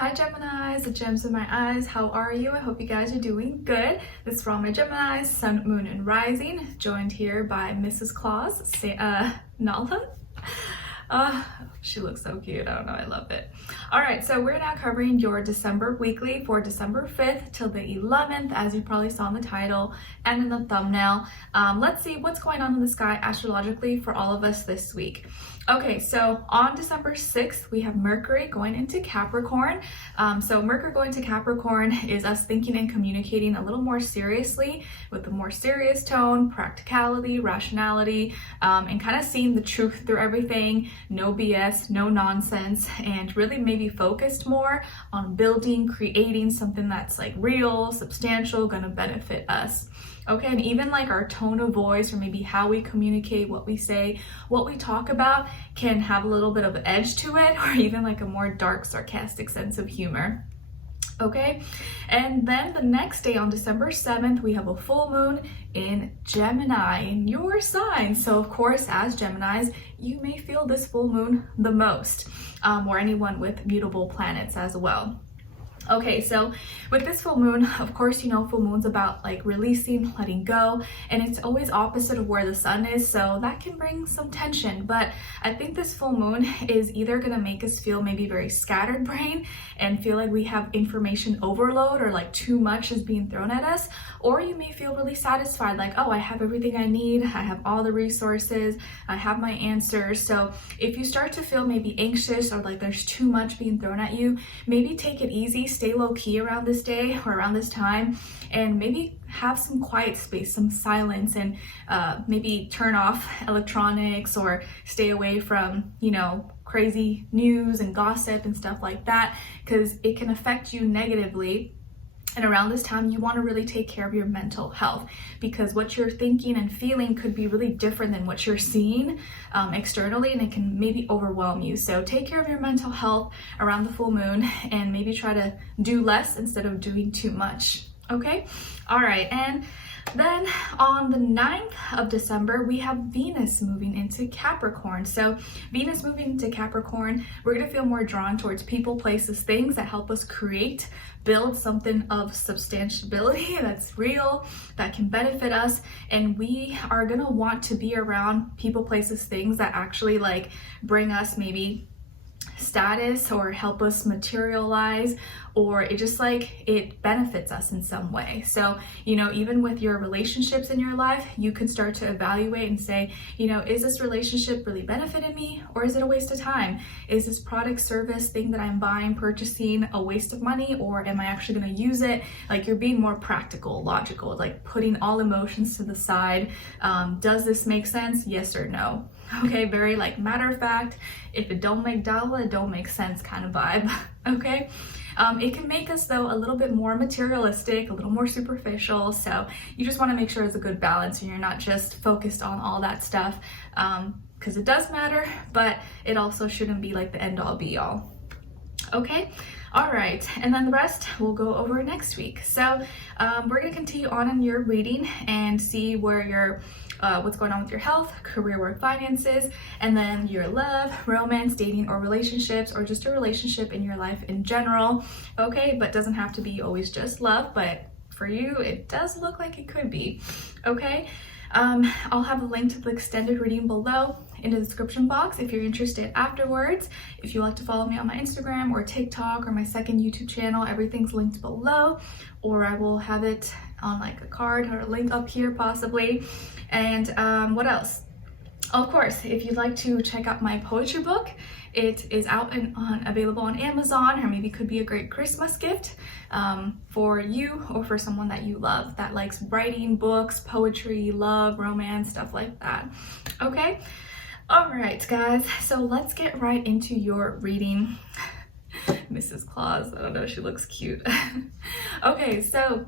Hi Geminis, the gems in my eyes, how are you? I hope you guys are doing good. This is for all my Geminis, Sun, Moon, and Rising, joined here by Mrs. Claus, Nala. She looks so cute. I don't know, I love it. All right, so we're now covering your December weekly for December 5th till the 11th, as you probably saw in the title and in the thumbnail. Let's see what's going on in the sky astrologically for all of us this week. Okay, so on December 6th, we have Mercury going into Capricorn. So Mercury going to Capricorn is us thinking and communicating a little more seriously with a more serious tone, practicality, rationality, and kind of seeing the truth through everything, no BS, no nonsense, and really maybe focused more on building, creating something that's like real, substantial, gonna benefit us. Okay, and even like our tone of voice or maybe how we communicate, what we say, what we talk about can have a little bit of edge to it, or even like a more dark, sarcastic sense of humor. Okay, and then the next day on December 7th, we have a full moon in Gemini, in your sign. So of course, as Geminis, you may feel this full moon the most, or anyone with mutable planets as well. Okay, so with this full moon, of course, you know, full moon's about like releasing, letting go, and it's always opposite of where the sun is, so that can bring some tension. But I think this full moon is either going to make us feel maybe very scattered brain and feel like we have information overload or like too much is being thrown at us, or you may feel really satisfied, like, oh, I have everything I need, I have all the resources, I have my answers. So if you start to feel maybe anxious or like there's too much being thrown at you, maybe take it easy, stay low key around this day or around this time, and maybe have some quiet space, some silence, and maybe turn off electronics or stay away from, you know, crazy news and gossip and stuff like that, because it can affect you negatively. And around this time, you want to really take care of your mental health, because what you're thinking and feeling could be really different than what you're seeing externally, and it can maybe overwhelm you. So take care of your mental health around the full moon and maybe try to do less instead of doing too much. Okay? All right. And then on the 9th of December, we have Venus moving into Capricorn. So Venus moving into Capricorn, we're going to feel more drawn towards people, places, things that help us create, build something of substantiability that's real, that can benefit us. And we are going to want to be around people, places, things that actually like bring us maybe status or help us materialize, or it just like it benefits us in some way. So, you know, even with your relationships in your life, you can start to evaluate and say, you know, is this relationship really benefiting me, or is it a waste of time? Is this product, service, thing that I'm buying, purchasing a waste of money, or am I actually going to use it? Like, you're being more practical, logical, like putting all emotions to the side. Does this make sense? Yes or no? Okay, very like matter of fact, if it don't make dollar, it don't make sense kind of vibe. Okay. It can make us though a little bit more materialistic, a little more superficial. So you just want to make sure it's a good balance and you're not just focused on all that stuff, because it does matter, but it also shouldn't be like the end all be all. Okay. All right, and then the rest we'll go over next week. So we're going to continue on in your reading and see where your what's going on with your health, career, work, finances, and then your love, romance, dating, or relationships, or just a relationship in your life in general. Okay, but doesn't have to be always just love, but for you it does look like it could be. Okay. I'll have a link to the extended reading below in the description box if you're interested afterwards. If you like to follow me on my Instagram or TikTok or my second YouTube channel, everything's linked below, or I will have it on like a card or a link up here possibly. And what else? Of course, if you'd like to check out my poetry book, it is out and available on Amazon, or maybe could be a great Christmas gift for you or for someone that you love that likes writing, books, poetry, love, romance, stuff like that. Okay? All right, guys. So let's get right into your reading. Mrs. Claus, I don't know, she looks cute. Okay, so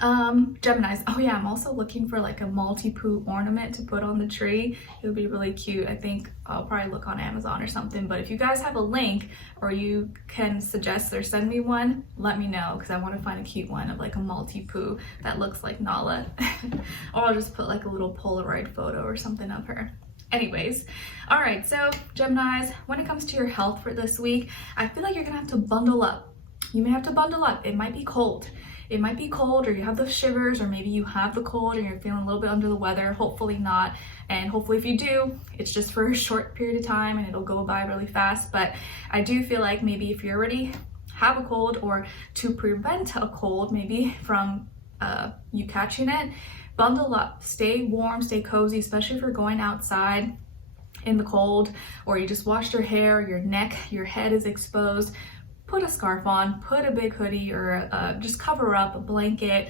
Geminis. Oh yeah, I'm also looking for like a multi-poo ornament to put on the tree. It would be really cute. I think I'll probably look on Amazon or something, but if you guys have a link or you can suggest or send me one, let me know, because I want to find a cute one of like a multi-poo that looks like Nala. Or I'll just put like a little Polaroid photo or something of her. Anyways, all right, so Geminis, when it comes to your health for this week, I feel like you're gonna have to bundle up. You may have to bundle up. It might be cold. It might be cold, or you have the shivers, or maybe you have the cold and you're feeling a little bit under the weather. Hopefully not. And hopefully if you do, it's just for a short period of time and it'll go by really fast. But I do feel like maybe if you already have a cold, or to prevent a cold, maybe from you catching it, bundle up, stay warm, stay cozy, especially if you're going outside in the cold, or you just washed your hair, your neck, your head is exposed. Put a scarf on, put a big hoodie, or just cover up a blanket,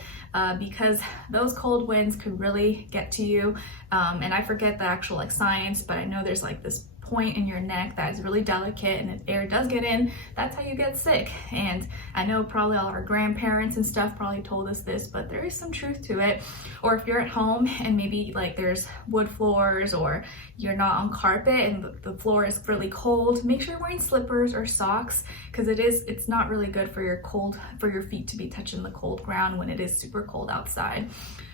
because those cold winds could really get to you. And I forget the actual like science, but I know there's like this point in your neck that is really delicate, and if air does get in, that's how you get sick. And I know probably all our grandparents and stuff probably told us this, but there is some truth to it. Or if you're at home and maybe like there's wood floors, or you're not on carpet and the floor is really cold, make sure you're wearing slippers or socks, because it's not really good for your feet to be touching the cold ground when it is super cold outside.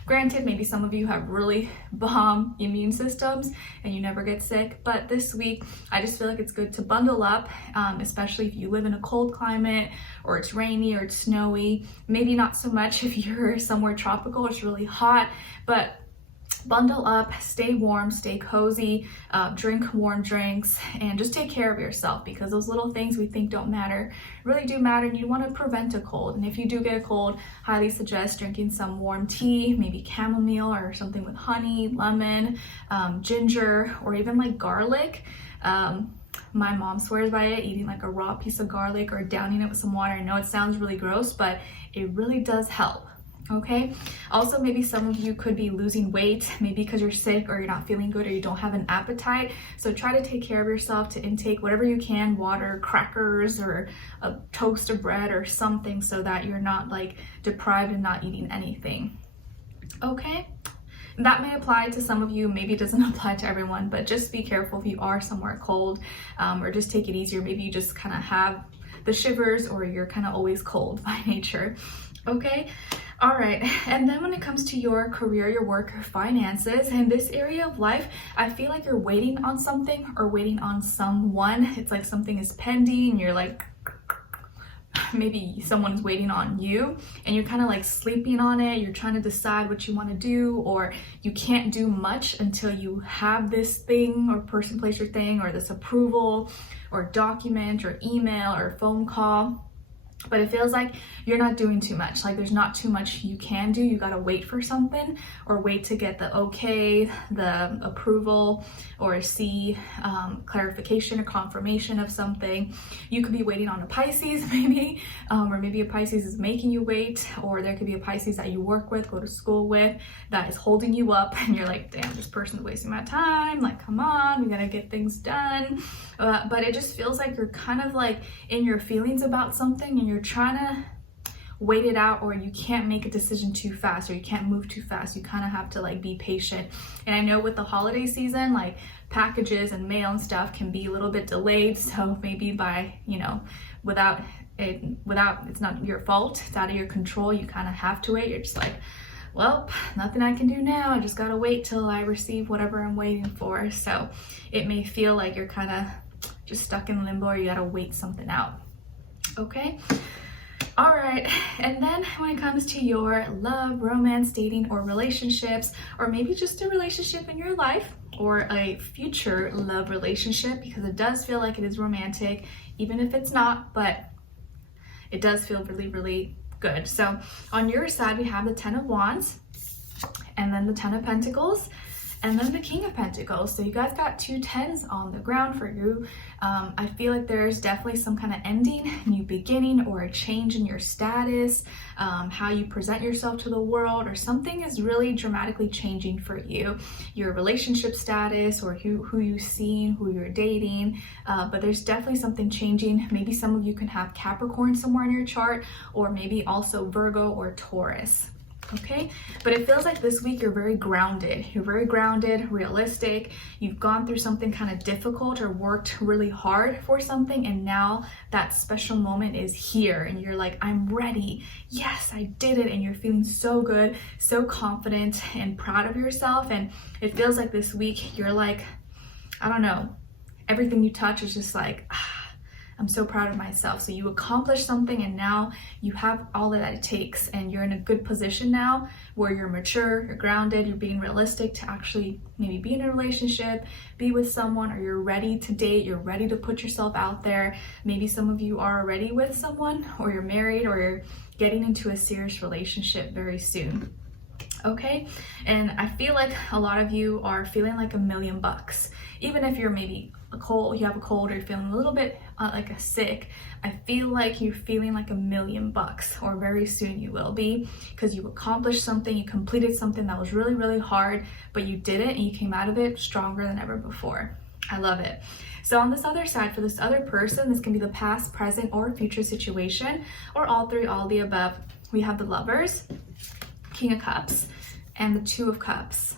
Granted, maybe some of you have really bomb immune systems and you never get sick, but this week I just feel like it's good to bundle up, especially if you live in a cold climate, or it's rainy, or it's snowy. Maybe not so much if you're somewhere tropical, it's really hot, but bundle up, stay warm, stay cozy, drink warm drinks, and just take care of yourself, because those little things we think don't matter really do matter, and you want to prevent a cold. And if you do get a cold, highly suggest drinking some warm tea, maybe chamomile or something with honey, lemon, ginger, or even like garlic. My mom swears by it, eating like a raw piece of garlic or downing it with some water. I know it sounds really gross, but it really does help. Okay, also maybe some of you could be losing weight, maybe because you're sick, or you're not feeling good, or you don't have an appetite. So try to take care of yourself, to intake whatever you can, water, crackers, or a toast of bread or something, so that you're not like deprived and not eating anything. Okay, that may apply to some of you, maybe it doesn't apply to everyone, but just be careful if you are somewhere cold, or just take it easier. Maybe you just kind of have the shivers, or you're kind of always cold by nature. Okay. All right, and then when it comes to your career, your work, your finances, and this area of life, I feel like you're waiting on something or waiting on someone. It's like something is pending, you're like, maybe someone's waiting on you, and you're kind of like sleeping on it. You're trying to decide what you want to do, or you can't do much until you have this thing, or person, place, or thing, or this approval, or document, or email, or phone call. But it feels like you're not doing too much. Like there's not too much you can do. You gotta wait for something, or wait to get the okay, the approval, or see clarification or confirmation of something. You could be waiting on a Pisces maybe, or maybe a Pisces is making you wait, or there could be a Pisces that you work with, go to school with, that is holding you up, and you're like, damn, this person's wasting my time. Like, come on, we gotta get things done. But it just feels like you're kind of like in your feelings about something, and you're trying to wait it out, or you can't make a decision too fast, or you can't move too fast. You kind of have to like be patient. And I know with the holiday season, like packages and mail and stuff can be a little bit delayed. So maybe by, without it's not your fault, it's out of your control, you kind of have to wait. You're just like, well, nothing I can do now. I just gotta wait till I receive whatever I'm waiting for. So it may feel like you're kind of just stuck in limbo, or you gotta wait something out. Okay. All right, and then when it comes to your love, romance, dating, or relationships, or maybe just a relationship in your life, or a future love relationship, because it does feel like it is romantic, even if it's not, but it does feel really, really good. So on your side, we have the 10 of Wands, and then the 10 of Pentacles, and then the King of Pentacles. So you guys got 2 10s on the ground for you. I feel like there's definitely some kind of ending, new beginning, or a change in your status, how you present yourself to the world, or something is really dramatically changing for you. Your relationship status, or who you've seen, who you're dating, but there's definitely something changing. Maybe some of you can have Capricorn somewhere in your chart, or maybe also Virgo or Taurus. Okay, but it feels like this week you're very grounded. You're very grounded, realistic. You've gone through something kind of difficult, or worked really hard for something, and now that special moment is here, and you're like, I'm ready. Yes, I did it. And you're feeling so good, so confident, and proud of yourself. And it feels like this week you're like I don't know, everything you touch is just like, I'm so proud of myself. So you accomplished something and now you have all that it takes and you're in a good position now where you're mature, you're grounded, you're being realistic to actually maybe be in a relationship, be with someone, or you're ready to date, you're ready to put yourself out there. Maybe some of you are already with someone, or you're married, or you're getting into a serious relationship very soon. Okay, and I feel like a lot of you are feeling like $1,000,000. Even if you're maybe you have a cold, or you're feeling a little bit like a sick, I feel like you're feeling like $1,000,000, or very soon you will be, because you accomplished something, you completed something that was really, really hard, but you did it and you came out of it stronger than ever before. I love it. So on this other side, for this other person, this can be the past, present, or future situation, or all three, all the above. We have the Lovers, King of Cups, and the Two of Cups.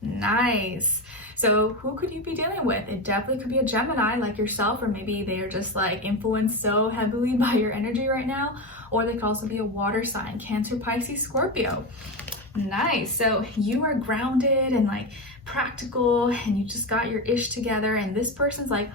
Nice. So who could you be dealing with? It definitely could be a Gemini like yourself, or maybe they are just like influenced so heavily by your energy right now, or they could also be a water sign, Cancer, Pisces, Scorpio. Nice. So you are grounded and like practical, and you just got your ish together, and this person's like,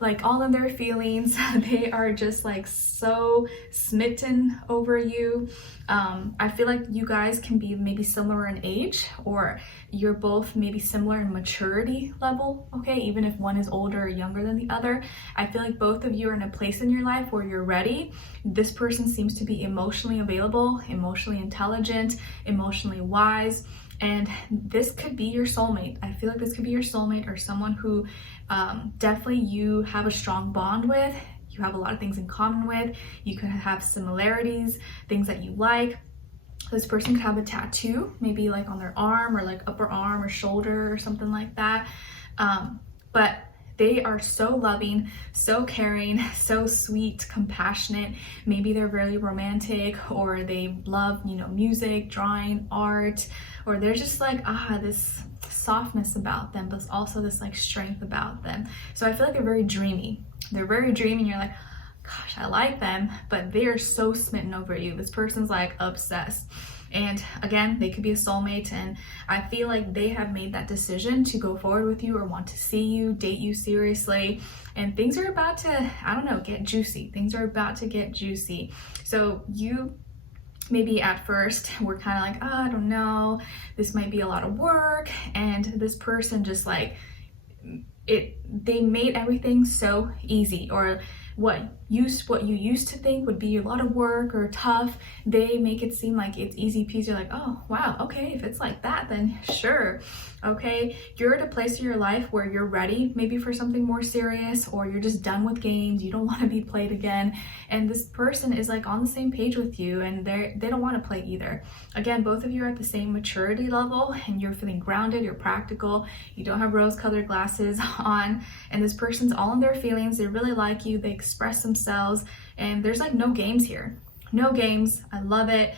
like all of their feelings. They are just like so smitten over you. I feel like you guys can be maybe similar in age, or you're both maybe similar in maturity level, okay? Even if one is older or younger than the other, I feel like both of you are in a place in your life where you're ready. This person seems to be emotionally available, emotionally intelligent, emotionally wise, and this could be your soulmate. I feel like this could be your soulmate, or someone who definitely you have a strong bond with. You have a lot of things in common with. You could have similarities, things that you like. This person could have a tattoo, maybe like on their arm, or like upper arm or shoulder or something like that. But they are so loving, so caring, so sweet, compassionate. Maybe they're really romantic, or they love, you know, music, drawing, art, or they're just like, this softness about them, but also this like strength about them. So I feel like they're very dreamy. They're very dreamy, and you're like, gosh, I like them, but they are so smitten over you. This person's like obsessed. And again, they could be a soulmate, and I feel like they have made that decision to go forward with you, or want to see you, date you seriously, and things are about to, I don't know, get juicy. Things are about to get juicy. So you maybe at first we're kind of like, I don't know, this might be a lot of work, and this person just like, they made everything so easy, or what you used to think would be a lot of work or tough, they make it seem like it's easy peasy. You're like, oh wow, okay, if it's like that, then sure. Okay, you're at a place in your life where you're ready maybe for something more serious, or you're just done with games, you don't want to be played again, and this person is like on the same page with you, and they don't want to play either. Again, both of you are at the same maturity level, and you're feeling grounded, you're practical, you don't have rose-colored glasses on, and this person's all in their feelings. They really like you, they express themselves, and there's like no games here. No games. I love it.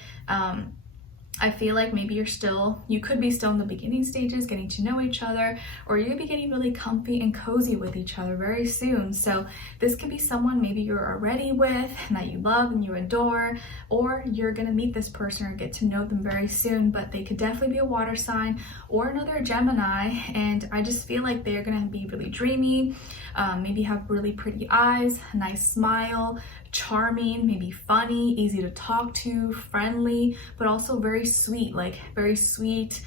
I feel like maybe you could be still in the beginning stages, getting to know each other, or you could be getting really comfy and cozy with each other very soon. So this could be someone maybe you're already with and that you love and you adore, or you're gonna meet this person or get to know them very soon, but they could definitely be a water sign or another Gemini. And I just feel like they're gonna be really dreamy, maybe have really pretty eyes, a nice smile, charming, maybe funny, easy to talk to, friendly, but also very sweet, like very sweet,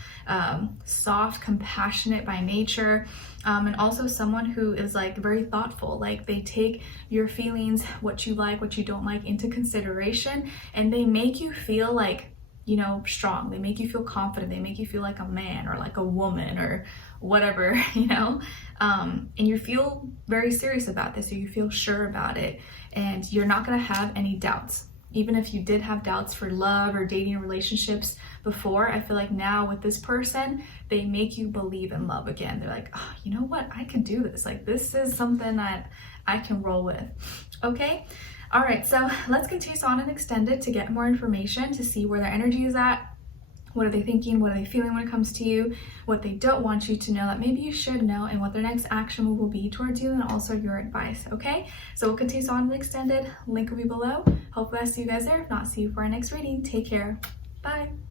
soft, compassionate by nature, and also someone who is like very thoughtful. Like they take your feelings, what you like, what you don't like, into consideration, and they make you feel like, you know, strong. They make you feel confident. They make you feel like a man or like a woman or whatever, you know, and you feel very serious about this, or you feel sure about it, and you're not going to have any doubts. Even if you did have doubts for love or dating or relationships before, I feel like now with this person, they make you believe in love again. They're like, oh, you know what? I can do this. Like, this is something that I can roll with. Okay. All right. So let's continue on and extend it to get more information, to see where their energy is at. What are they thinking? What are they feeling when it comes to you? What they don't want you to know that maybe you should know, and what their next action move will be towards you, and also your advice, okay? So we'll continue on and extended. Link will be below. Hopefully I see you guys there. If not, see you for our next reading. Take care. Bye.